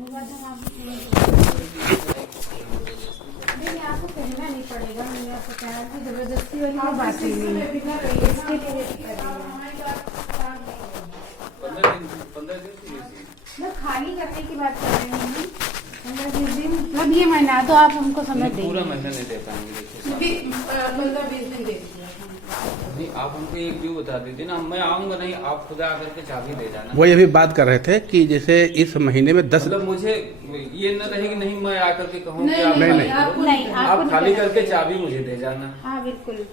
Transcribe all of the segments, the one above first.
नहीं, आपको कहना नहीं पड़ेगा, मैंने आपको कहा कि जबरदस्ती वाली कोई बात ही नहीं है। इसके लिए मैं खाली करने की बात कर रही हूँ। 15-20 दिन मतलब ये महीना तो आप हमको समय देंगे। पूरा महीना नहीं दे पाएंगे। 15-20 दिन दे नहीं, आप हमको एक क्यों बता दीजिए ना, मैं आऊंगा नहीं, आप खुदा आकर के चाबी दे जाना। वो ये भी बात कर रहे थे कि जैसे इस महीने में 10 मतलब मुझे ये न रहे कि नहीं मैं आकर के कहूँ कि आप नहीं, आप खाली करके चाबी मुझे दे जाना। हाँ बिल्कुल,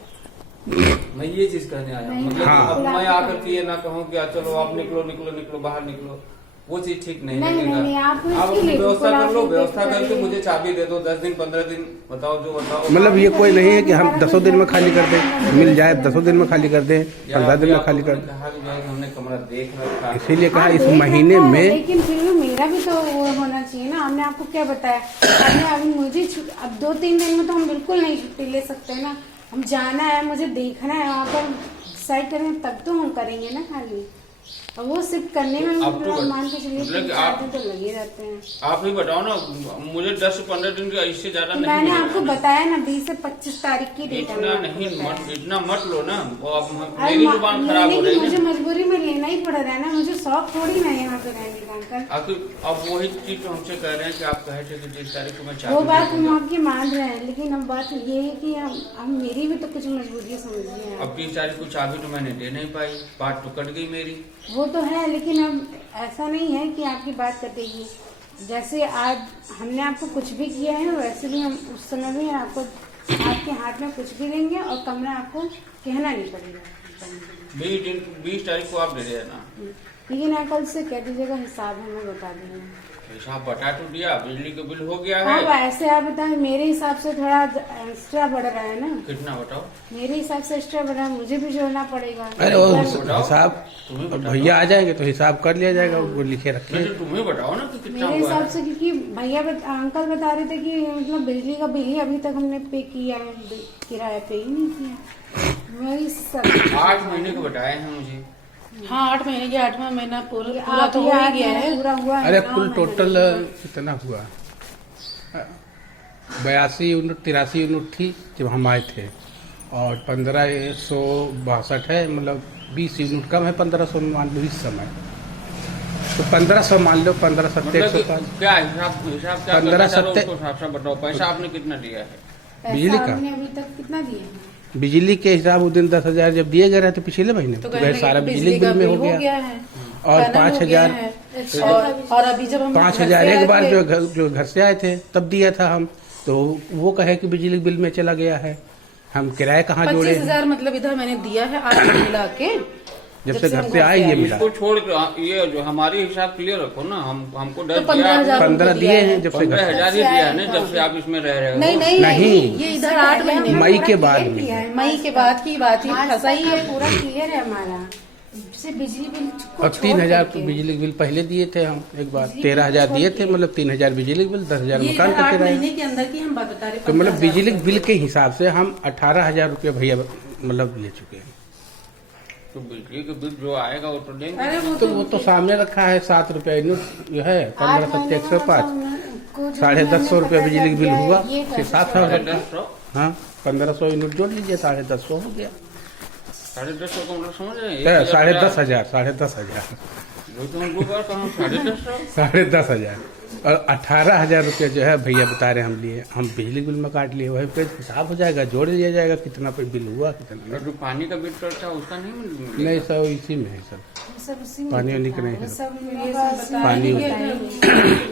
मैं ये चीज कहने आया हूँ। मतलब हाँ। अब मैं आकर के ये ना कहूँ कि चलो आप निकलो निकलो निकलो बाहर निकलो, वो चीज ठीक नहीं नहीं, लगेगा। आप आप इसके अपनी लिए व्यवस्था कर लो, बिल्कुल व्यवस्था आप करके मुझे चाबी दे दो। 10 दिन 15 दिन बताओ जो बताओ। मतलब ये कोई नहीं है कि हम 10 दिन में खाली कर दें, मिल जाए 10 दिन में खाली कर दें, 15 दिन में खाली कर दें। कहा कि भाई हमने कमरा देख रखा है। इसीलिए कहा हाँ, इस देख महीने रखा है, में लेकिन फिर भी मेरा भी तो वो होना चाहिए ना। हमने आपको क्या बताया, हमने अभी मुझे अब 2-3 दिन में तो हम बिल्कुल नहीं छुट्टी ले सकते ना। हम जाना है, मुझे देखना है वहाँ पर डिसाइड करेंगे तब तो हम करेंगे ना खाली। और वो सिर्फ करने में अब तो मान के चलिए मतलब 3-4 दिन तो लगे रहते हैं। आप ही बताओ ना, मुझे 10 से 15 दिन का इससे ज्यादा तो नहीं मैंने मिलेगा आपको ना। बताया ना 20 से 25 तारीख की डेट है। इतना नहीं इतना मत लो ना, वो अब मेरी जुबान खराब हो रही मुझे है। मजबूरी में लेना ही पड़ रहा है ना, मुझे शौक थोड़ी ना है यहाँ पे रहने का अंकल। आखिर अब वही चीज तो हमसे कह रहे हैं कि आप कहे थे कि 30 तारीख को मैं वो चाबी बात दे हम दूंगा। आपकी मान रहे हैं, लेकिन अब बात ये है कि हम मेरी भी तो कुछ मजबूरी समझिए आप। अब 30 तारीख को चाबी तो मैंने दे नहीं पाई, बात तो कट गई मेरी। वो तो है, लेकिन अब ऐसा नहीं है कि आपकी बात कटेगी। जैसे आज हमने आपको कुछ भी किया है, वैसे भी हम उस समय भी आपको आपके हाथ में कुछ भी देंगे और कमरा आपको कहना नहीं पड़ेगा। 20 तारीख को आप दे देना। लेकिन अंकल से कह दीजिएगा हिसाब हमें बता देंगे। हिसाब बता तो दिया, बिजली का बिल हो गया हाँ, है। ऐसे आप बताएं, मेरे हिसाब से थोड़ा एक्स्ट्रा बढ़ रहा है ना। कितना बताओ? मेरे हिसाब से एक्स्ट्रा बढ़ रहा है, मुझे भी जोड़ना पड़ेगा। अरे वो बताओ। हिसाब तुम्हें बता भैया आ जाएंगे तो हिसाब कर लिया जाएगा, वो लिखे रखे। नहीं तो तुम्हें बताओ ना कि कितना मेरे हुआ हिसाब है। से, क्योंकि भैया अंकल बता रहे थे कि मतलब बिजली का बिल ही अभी तक हमने पे किया है, किराया पे ही नहीं किया। वही सब 8 महीने को बताए हैं मुझे। हाँ, 8 महीने के 8वां महीना पूरा आप तो हो ही गया है। पूरा हुआ है। अरे 9 कुल महीने टोटल कितना हुआ? 82 यूनिट 83 यूनिट थी जब हम आए थे, और 1562 है, मतलब 20 यूनिट कम है। 1500 मान लो इस समय, तो 1500 मान लो। 15 सत्ते मतलब 105 क्या हिसाब क्या 15 करना चाह रहे हो, सत्ते- उसको हिसाब से बताओ। पैसा आपने कितना दिया है? पैसा बिजली का? आपने अभी तक कितना दिया है? बिजली के हिसाब उस दिन 10,000 जब दिए गए रहे थे पिछले महीने, तो तो वह सारा बिजली का बिल में हो बिल गया। है और पैनल हो 5,000 गया है। और अभी जब हम 5,000 घर से एक बार आए थे, जो घर से आए थे तब दिया था हम, तो वो कहे कि बिजली बिल में चला गया है। हम किराया कहाँ जोड़े? 25,000 मतलब इधर मैंने दिया है 8 मिला के। जब से घर से आए ये मिला। इसको छोड़ के ये जो हमारी हिसाब क्लियर रखो ना। हमको तो 10 15,000 15 दिए हैं जब से घर से। 15,000 ही दिया है ना, जब से आप इसमें रह रहे हो। नहीं नहीं नहीं। ये इधर 8 महीने मई के पूरा बाद clear में। किया है। मई के बाद की बात ही आज फंसा ही तक है। पूरा क्लियर है हमारा। सिर्फ बिजली बिल को और छोड़ 3,000 करके। बिजली बिल पहले दिए थे हम एक बार। बिजली 13,000 बिल दिए छोड़ थे, के। मतलब 3,000 बिजली बिल, 10,000 ये मकान इधर का 8 किराया। महीने के अंदर की हम बात बता रहे हैं। तो मतलब 15,000 बिजली बिल के हिसाब से हम 18,000 रुपये भैया मतलब ले चुके हैं। तो बिजली के बिल जो आएगा वो तो देंगे। अरे तो वो तो सामने रखा है। 7 रुपये यूनिट जो है, 15 सत्ते 105, 1,500 रुपये बिजली बिल हुआ, फिर 7,000। 1,500 हाँ, 1500 यूनिट जोड़ लीजिए, 1,500 हो गया। 1,500 को मतलब समझ रहे हैं? 10,500 10,500 जो तो हम दो बार कहा 1,500। 10,500 और 18,000 रुपये जो है भैया बता रहे हम लिए, हम बिजली बिल में काट लिए। वही पे हिसाब हो जाएगा, जोड़ लिया जाएगा कितना पे बिल हुआ कितना और जो पानी का बिल था उसका नहीं मिलेगा? नहीं। सब इसी में है सब। सब उसी में पानी वानी का होता नहीं है। है। सब पानी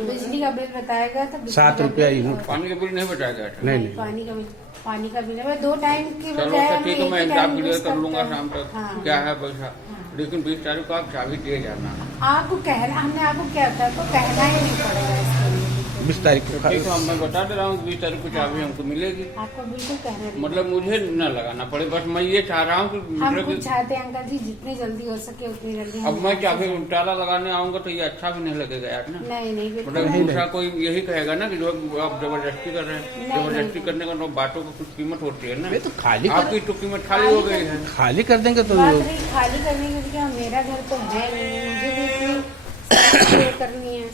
बिजली का बिल बताएगा तो 7 रुपया यूनिट। पानी का बिल नहीं बताया गया था। नहीं नहीं, पानी का बिल है 2 टाइम की चलो बजाय अच्छा हम ठीक है, एक मैं ही हिसाब टाइम क्लियर यूज कर लूंगा करते हैं। शाम तक हाँ। क्या है पैसा। लेकिन 20 तारीख को आप चाबी दिए जाना। आपको कहना, हमने आपको क्या होता है, आपको कहना ही नहीं पड़ेगा इसके लिए। 20 तारीख तो को ठीक है, मैं बता दे रहा हूँ 20 तारीख को चाबी हमको मिलेगी। आपको बिल्कुल कहना नहीं। मतलब मुझे न लगाना पड़े, बस मैं ये चाह रहा हूँ कि हम मतलब खुद कि चाहते हैं अंकल जी जितनी जल्दी हो सके उतनी जल्दी हम अब मैं चाबी ताला लगाने आऊंगा तो ये अच्छा भी नहीं लगेगा यार ना। नहीं नहीं बिल्कुल मतलब नहीं। दूसरा कोई यही कहेगा ना कि जो आप जबरदस्ती कर रहे हैं। नहीं, जबरदस्ती नहीं। करने का तो बातों की कुछ कीमत होती है ना। ये तो खाली आपकी तो कीमत खाली हो गई है। खाली कर देंगे तो बात रही खाली करने की, क्या मेरा घर तो है नहीं, मुझे भी इतनी करनी है।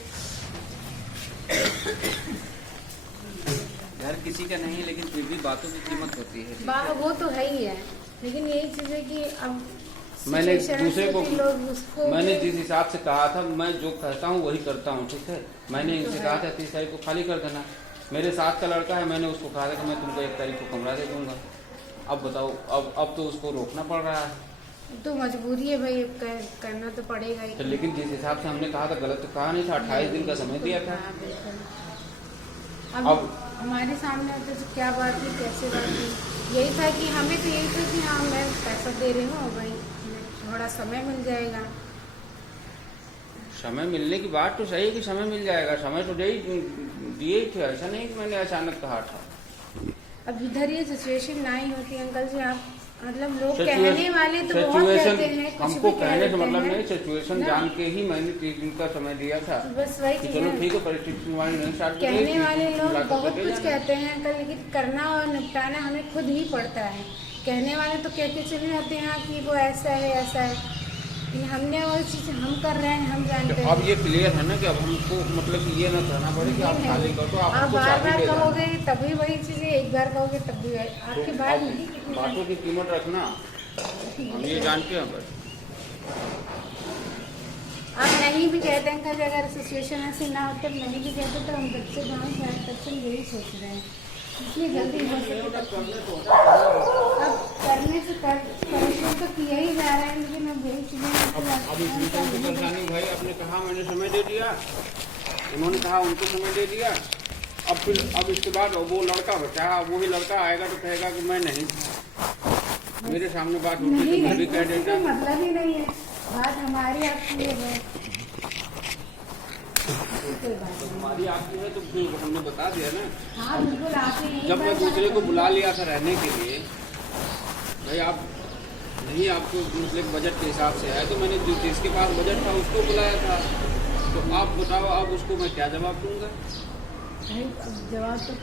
घर किसी का नहीं है, लेकिन फिर भी बातों की कीमत होती है। वो तो है ही है, लेकिन यही चीज है कि अब मैंने situation दूसरे ऐसी को कि लोग उसको मैंने जिस हिसाब से कहा था, मैं जो कहता हूँ वही करता हूँ, ठीक है। मैंने इनसे कहा था 30 तारीख को खाली कर देना। मेरे साथ का लड़का है, मैंने उसको कहा था कि मैं तुमको 1 तारीख को कमरा दे दूंगा। अब बताओ, अब तो उसको रोकना पड़ रहा है। तो मजबूरी है भाई, करना तो पड़ेगा ही। तो लेकिन जिस हिसाब से हमने कहा था, गलत तो कहा नहीं था। 28 दिन का समय दिया था। हाँ, बिल्कुल। अब हमारे सामने होता तो क्या बात हुई, कैसे बात हुई, यही था कि हमें तो यही था कि हाँ मैं पैसा दे रही हूँ भाई, थोड़ा समय मिल जाएगा। समय मिलने की बात तो सही है कि समय मिल जाएगा, समय तो दिए ही थे, ऐसा नहीं कि मैंने अचानक कहा था। अब इधर ये सिचुएशन ना ही होती अंकल जी, आप मतलब लोग कहने वाले तो बहुत सिचुएशन कहते हैं, कुछ हमको भी कह कहने से देते मतलब हैं। नहीं, सिचुएशन जान के ही मैंने 30 दिन का समय दिया था। बस वही कि चीज़ चलो है। ठीक है, परिस्थिति वाली नहीं स्टार्ट कहने वाले लोग बहुत कुछ कहते हैं अंकल, लेकिन करना और निपटाना हमें खुद ही पड़ता है। कहने वाले तो कहते चले जाते हैं कि वो ऐसा है ऐसा है, लेकिन हमने वो चीज़ हम कर रहे हैं, हम जानते हैं। अब ये क्लियर है ना कि अब हमको मतलब कि ये ना कहना पड़े कि आप खाली कर दो, आप आपको बार चाबी बार दे देना। कहोगे तभी वही चीज़ें, एक बार कहोगे तब भी आपके तो बाद अब नहीं कितनी बातों की कीमत रखना, हम ये जानते हैं बस। आप नहीं भी कहते हैं कभी, अगर सिचुएशन ऐसी ना होती, नहीं भी कहते तो हम बच्चे गाँव से आज तक से यही सोच रहे हैं, इतनी जल्दी हो सके तब। अब करने से परिश्रम तो किया ही जा रहा है, लेकिन अब यही अब इसमें तो हमको परेशानी भाई, आपने कहा मैंने समय दे दिया, उन्होंने कहा उनको समय दे दिया। अब इसके बाद वो लड़का बचा, वही लड़का आएगा तो कहेगा कि मैं नहीं, मेरे सामने बात होती तो मैं भी कह देता। मतलब ही नहीं है, बात हमारी आपकी है। कोई बात तो हमारी आपकी है तो फिर हमने बता दिया ना। हाँ बिल्कुल, आपने यही जब मैं बात दूसरे को आप- बुला लिया था रहने के लिए, भाई आप नहीं, आपको मतलब बजट के हिसाब से है, तो मैंने जिसके पास बजट था उसको बुलाया था। तो आप बताओ, अब उसको मैं क्या जवाब दूंगा? भाई, अब जवाब तो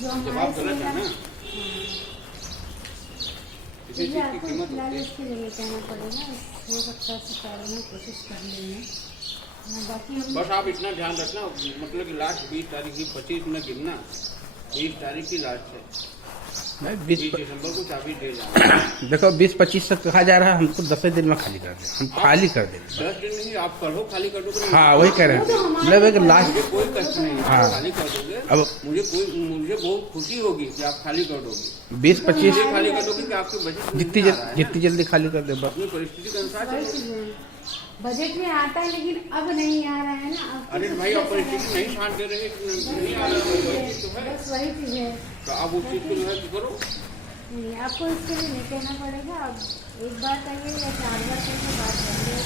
जो जवाब हमारे से गलत है ना। किसी चलिए, चीज की आपको कीमत फिलहाल होती है। इसके लिए कहना पड़ेगा, हो सकता है सुधारने की कोशिश कर लेंगे। बाकी हम बस आप इतना ध्यान रखना, मतलब कि लास्ट 20 तारीख की 25 न गिरना, 20 तारीख की लास्ट है। मैं 20 दिसंबर को चाबी दे जाना। देखो 20-25 तक कहा जा रहा है, हमको 10 दिन में खाली कर दे, हम खाली कर देंगे। 10 दिन नहीं, आप करो, खाली कर दो। हाँ वही कह रहे हैं, मतलब एक लास्ट। मुझे कोई कष्ट नहीं है, हाँ। आप खाली कर दोगे। अब मुझे बहुत खुशी होगी कि आप खाली कर दोगे। 20-25 मुझे खाली कर दोगे कि आपके बजट में जितनी नहीं आ रहा है। जितनी जल्दी खाली कर दे बस। अपनी परिस्थिति के अनुसार वही चलो। चीज़ है, बजट में आता है लेकिन अब नहीं आ रहा है ना। अब अरे तो भाई, आप सिचुएशन परिस्थिति नहीं छाट दे रहे, नहीं आ रहा है, वही चीज तो है। बस वही चीज़ है। तो आप उस चीज को जो है कि करो। नहीं, आपको इसके लिए नहीं कहना पड़ेगा, अब एक बार करिए या 4 बार करके बात करिए।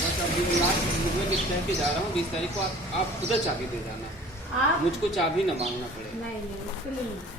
बस अभी लास्ट मैं कह के जा रहा हूँ, 20 तारीख को आप खुद चाबी दे जाना, आप मुझको चाबी न मांगना पड़ेगा। नहीं, इसके लिए नहीं।